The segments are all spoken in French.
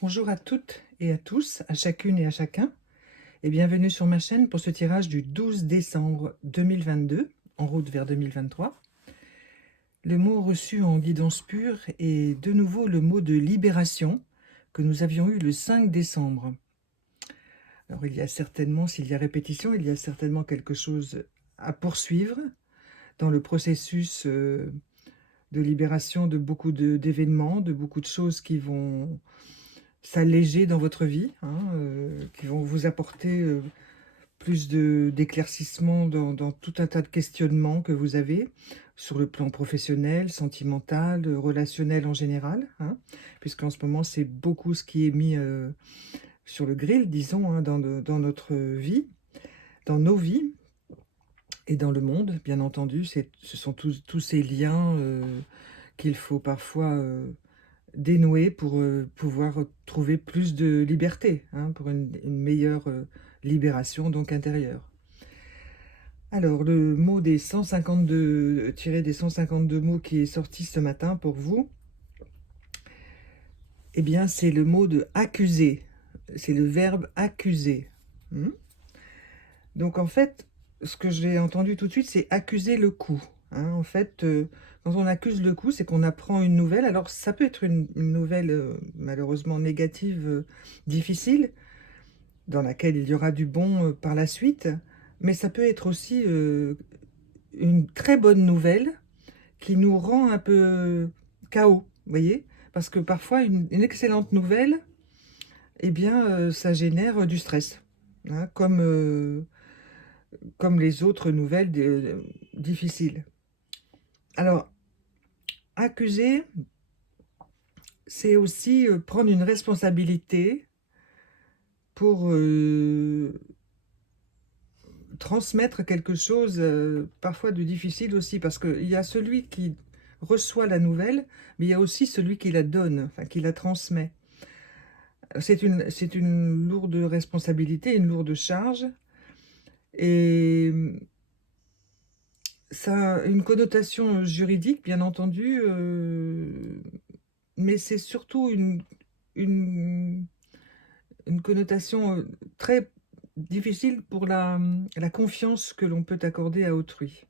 Bonjour à toutes et à tous, à chacune et à chacun, et bienvenue sur ma chaîne pour ce tirage du 12 décembre 2022, en route vers 2023. Le mot reçu en guidance pure est de nouveau le mot de libération que nous avions eu le 5 décembre. Alors il y a certainement, s'il y a répétition, il y a certainement quelque chose à poursuivre dans le processus de libération de beaucoup d'événements, de beaucoup de choses qui vont s'alléger dans votre vie, qui vont vous apporter plus d'éclaircissement dans tout un tas de questionnements que vous avez sur le plan professionnel, sentimental, relationnel en général, puisqu'en ce moment c'est beaucoup ce qui est mis sur le grill, disons, dans notre vie, dans nos vies et dans le monde, bien entendu. Ce sont tous ces liens qu'il faut parfois dénouer pour pouvoir trouver plus de liberté, pour une meilleure libération donc intérieure. Alors, le mot des 152, tiré des 152 mots qui est sorti ce matin pour vous, eh bien, c'est le mot de accuser. C'est le verbe accuser. Donc, en fait, ce que j'ai entendu tout de suite, c'est accuser le coup. En fait, quand on accuse le coup, c'est qu'on apprend une nouvelle. Alors, ça peut être une nouvelle malheureusement négative, difficile, dans laquelle il y aura du bon par la suite, mais ça peut être aussi une très bonne nouvelle qui nous rend un peu KO, vous voyez? Parce que parfois, une excellente nouvelle, eh bien, ça génère du stress, comme les autres nouvelles difficiles. Alors, accuser, c'est aussi prendre une responsabilité pour transmettre quelque chose parfois de difficile aussi, parce qu'il y a celui qui reçoit la nouvelle, mais il y a aussi celui qui la donne, enfin qui la transmet. C'est une lourde responsabilité, une lourde charge, et ça a une connotation juridique, bien entendu, mais c'est surtout une, une connotation très difficile pour la confiance que l'on peut accorder à autrui.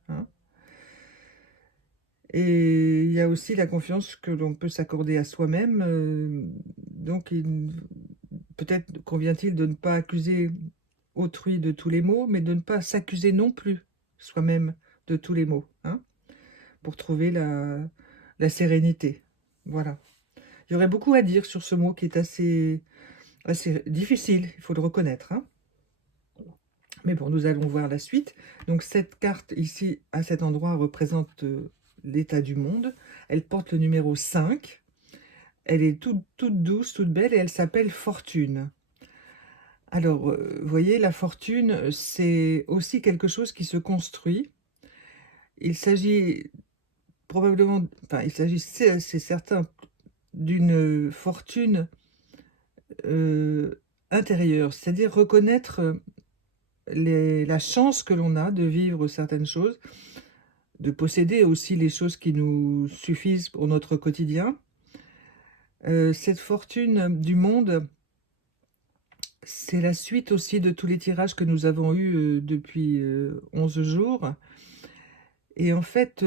Et il y a aussi la confiance que l'on peut s'accorder à soi-même. Donc, peut-être convient-il de ne pas accuser autrui de tous les maux, mais de ne pas s'accuser non plus soi-même de tous les maux, pour trouver la sérénité. Voilà. Il y aurait beaucoup à dire sur ce mot qui est assez difficile, il faut le reconnaître. Mais bon, nous allons voir la suite. Donc cette carte ici, à cet endroit, représente l'état du monde. Elle porte le numéro 5. Elle est toute douce, toute belle, et elle s'appelle Fortune. Alors, vous voyez, la fortune, c'est aussi quelque chose qui se construit. Il s'agit probablement, enfin, il s'agit, c'est certain, d'une fortune intérieure, c'est-à-dire reconnaître la chance que l'on a de vivre certaines choses, de posséder aussi les choses qui nous suffisent pour notre quotidien. Cette fortune du monde, c'est la suite aussi de tous les tirages que nous avons eus depuis 11 jours. Et en fait,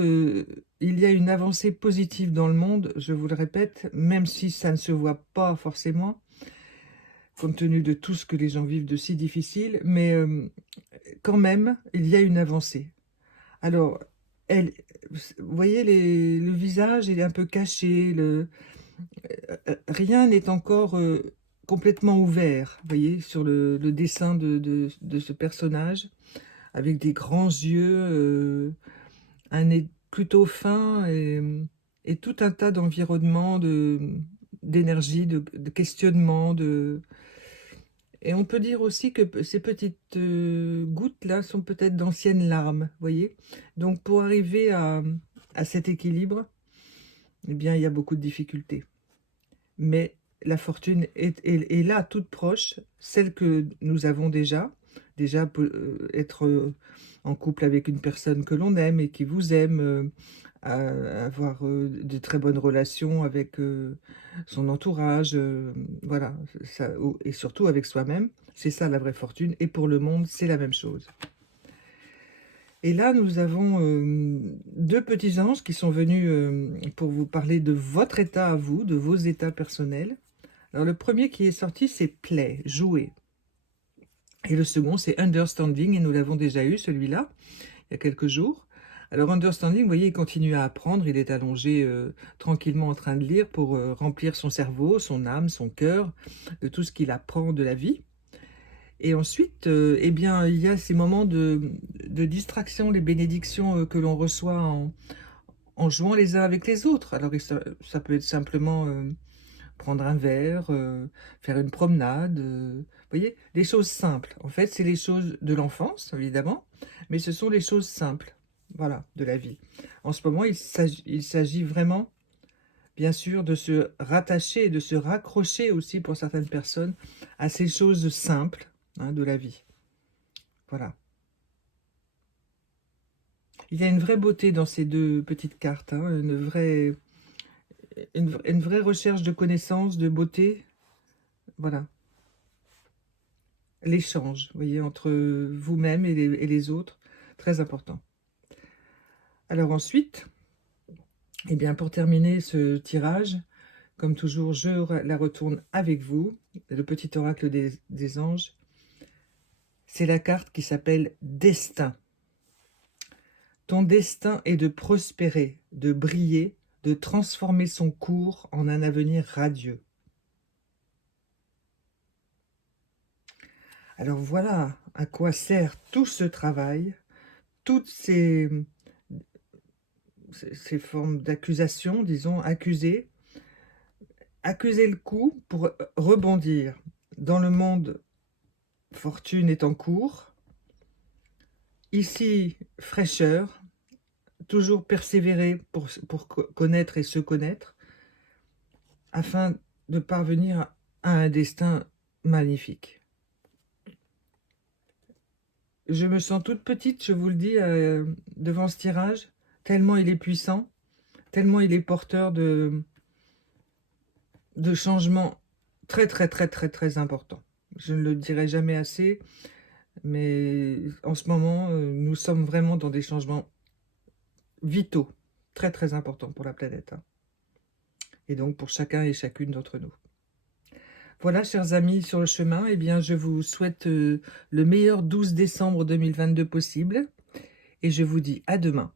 il y a une avancée positive dans le monde, je vous le répète, même si ça ne se voit pas forcément, compte tenu de tout ce que les gens vivent de si difficile, mais quand même, il y a une avancée. Alors, elle, vous voyez, le visage, il est un peu caché, rien n'est encore complètement ouvert, vous voyez, sur le dessin de ce personnage, avec des grands yeux, un nez plutôt fin, et tout un tas d'environnements, d'énergie, de questionnement, et on peut dire aussi que ces petites gouttes-là sont peut-être d'anciennes larmes, vous voyez. Donc pour arriver à cet équilibre, eh bien, il y a beaucoup de difficultés. Mais la fortune est là, toute proche, celle que nous avons déjà. Déjà, être en couple avec une personne que l'on aime et qui vous aime, à avoir de très bonnes relations avec son entourage, voilà, et surtout avec soi-même. C'est ça la vraie fortune. Et pour le monde, c'est la même chose. Et là, nous avons deux petits anges qui sont venus pour vous parler de votre état à vous, de vos états personnels. Alors le premier qui est sorti, c'est Play, jouer. Et le second, c'est Understanding, et nous l'avons déjà eu, celui-là, il y a quelques jours. Alors Understanding, vous voyez, il continue à apprendre, il est allongé tranquillement en train de lire pour remplir son cerveau, son âme, son cœur, de tout ce qu'il apprend de la vie. Et ensuite, eh bien, il y a ces moments de distraction, les bénédictions que l'on reçoit en jouant les uns avec les autres. Alors ça peut être simplement prendre un verre, faire une promenade, vous voyez, des choses simples. En fait, c'est les choses de l'enfance, évidemment, mais ce sont les choses simples, voilà, de la vie. En ce moment, il s'agit vraiment, bien sûr, de se rattacher, de se raccrocher aussi pour certaines personnes à ces choses simples de la vie. Voilà. Il y a une vraie beauté dans ces deux petites cartes, une vraie recherche de connaissances, de beauté. Voilà. L'échange, vous voyez, entre vous-même et les autres, très important. Alors ensuite, eh bien, pour terminer ce tirage, comme toujours, je la retourne avec vous, le petit oracle des anges. C'est la carte qui s'appelle Destin. Ton destin est de prospérer, de briller, de transformer son cours en un avenir radieux. Alors voilà à quoi sert tout ce travail, toutes ces formes d'accusation, disons, accuser le coup pour rebondir. Dans le monde, fortune est en cours. Ici, fraîcheur, toujours persévérer pour connaître et se connaître, afin de parvenir à un destin magnifique. Je me sens toute petite, je vous le dis, devant ce tirage, tellement il est puissant, tellement il est porteur de changements très, très, très, très, très importants. Je ne le dirai jamais assez, mais en ce moment, nous sommes vraiment dans des changements vitaux, très, très importants pour la planète, et donc pour chacun et chacune d'entre nous. Voilà, chers amis, sur le chemin, eh bien, je vous souhaite le meilleur 12 décembre 2022 possible, et je vous dis à demain.